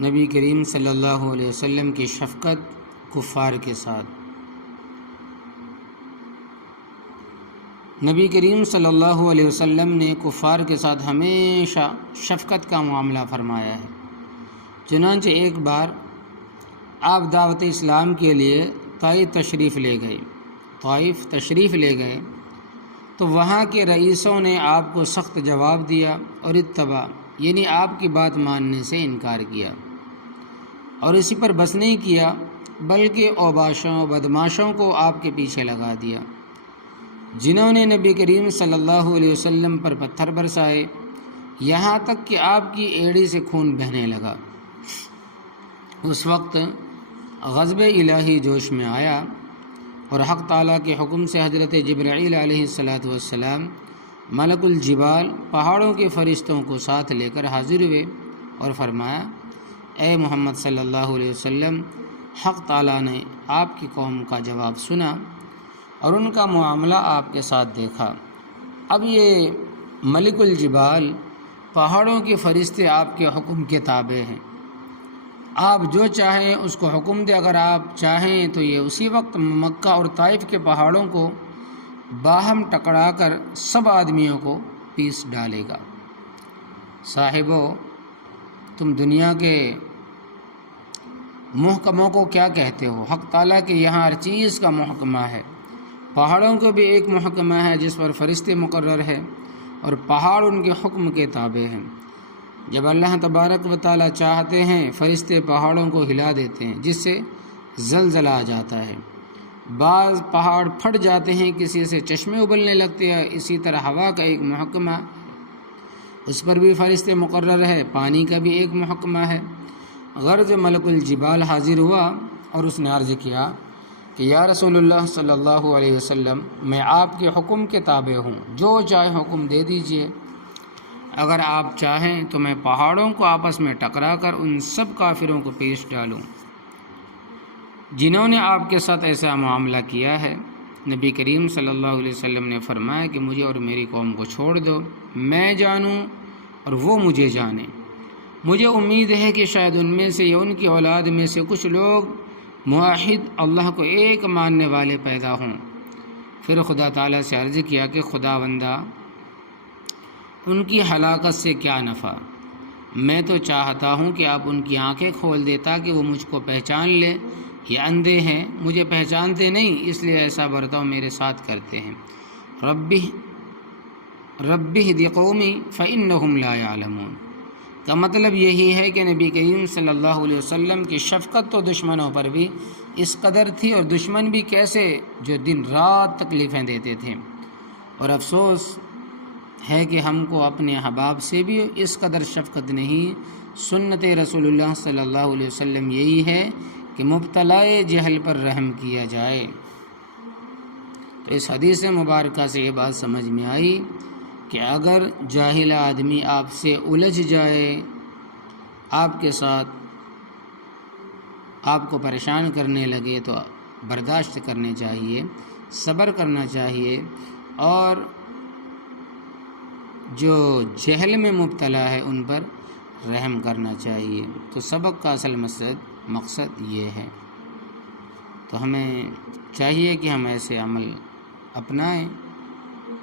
نبی کریم صلی اللہ علیہ وسلم کی شفقت کفار کے ساتھ۔ نبی کریم صلی اللہ علیہ وسلم نے کفار کے ساتھ ہمیشہ شفقت کا معاملہ فرمایا ہے۔ چنانچہ ایک بار آپ دعوت اسلام کے لیے طائف تشریف لے گئے تو وہاں کے رئیسوں نے آپ کو سخت جواب دیا اور اتباع یعنی آپ کی بات ماننے سے انکار کیا، اور اسی پر بس نہیں کیا بلکہ اوباشوں بدماشوں کو آپ کے پیچھے لگا دیا، جنہوں نے نبی کریم صلی اللہ علیہ وسلم پر پتھر برسائے، یہاں تک کہ آپ کی ایڑی سے خون بہنے لگا۔ اس وقت غضب الہی جوش میں آیا اور حق تعالیٰ کے حکم سے حضرت جبرائیل علیہ السلام ملک الجبال پہاڑوں کے فرشتوں کو ساتھ لے کر حاضر ہوئے اور فرمایا، اے محمد صلی اللہ علیہ وسلم، حق تعالیٰ نے آپ کی قوم کا جواب سنا اور ان کا معاملہ آپ کے ساتھ دیکھا۔ اب یہ ملک الجبال پہاڑوں کے فرشتے آپ کے حکم کے تابع ہیں، آپ جو چاہیں اس کو حکم دے، اگر آپ چاہیں تو یہ اسی وقت مکہ اور طائف کے پہاڑوں کو باہم ٹکرا کر سب آدمیوں کو پیس ڈالے گا۔ صاحبو، تم دنیا کے محکموں کو کیا کہتے ہو؟ حق تعالیٰ کے یہاں ہر چیز کا محکمہ ہے، پہاڑوں کو بھی ایک محکمہ ہے جس پر فرشتے مقرر ہیں اور پہاڑ ان کے حکم کے تابع ہیں۔ جب اللہ تبارک و تعالیٰ چاہتے ہیں فرشتے پہاڑوں کو ہلا دیتے ہیں جس سے زلزلہ آ جاتا ہے، بعض پہاڑ پھٹ جاتے ہیں، کسی سے چشمے ابلنے لگتے ہیں، اسی طرح ہوا کا ایک محکمہ، اس پر بھی فرشتے مقرر ہے، پانی کا بھی ایک محکمہ ہے۔ غرض ملک الجبال حاضر ہوا اور اس نے عرض کیا کہ یا رسول اللہ صلی اللہ علیہ وسلم، میں آپ کے حکم کے تابع ہوں، جو چاہے حکم دے دیجئے، اگر آپ چاہیں تو میں پہاڑوں کو آپس میں ٹکرا کر ان سب کافروں کو پیش ڈالوں جنہوں نے آپ کے ساتھ ایسا معاملہ کیا ہے۔ نبی کریم صلی اللہ علیہ وسلم نے فرمایا کہ مجھے اور میری قوم کو چھوڑ دو، میں جانوں اور وہ مجھے جانیں۔ مجھے امید ہے کہ شاید ان میں سے یا ان کی اولاد میں سے کچھ لوگ موحد اللہ کو ایک ماننے والے پیدا ہوں۔ پھر خدا تعالیٰ سے عرض کیا کہ خداوندہ، ان کی ہلاکت سے کیا نفع، میں تو چاہتا ہوں کہ آپ ان کی آنکھیں کھول دے تاکہ وہ مجھ کو پہچان لے۔ یہ اندھے ہیں، مجھے پہچانتے نہیں، اس لیے ایسا برتاؤ میرے ساتھ کرتے ہیں۔ ربی اہد قومی فإنہم لا یعلمون کا مطلب یہی ہے کہ نبی کریم صلی اللہ علیہ وسلم کی شفقت تو دشمنوں پر بھی اس قدر تھی، اور دشمن بھی کیسے، جو دن رات تکلیفیں دیتے تھے، اور افسوس ہے کہ ہم کو اپنے احباب سے بھی اس قدر شفقت نہیں۔ سنت رسول اللہ صلی اللہ علیہ وسلم یہی ہے کہ مبتلائے جہل پر رحم کیا جائے۔ تو اس حدیث مبارکہ سے یہ بات سمجھ میں آئی کہ اگر جاہل آدمی آپ سے الجھ جائے، آپ کے ساتھ آپ کو پریشان کرنے لگے، تو برداشت کرنے چاہیے، صبر کرنا چاہیے، اور جو جہل میں مبتلا ہے ان پر رحم کرنا چاہیے۔ تو سبق کا اصل مقصد یہ ہے۔ تو ہمیں چاہیے کہ ہم ایسے عمل اپنائیں۔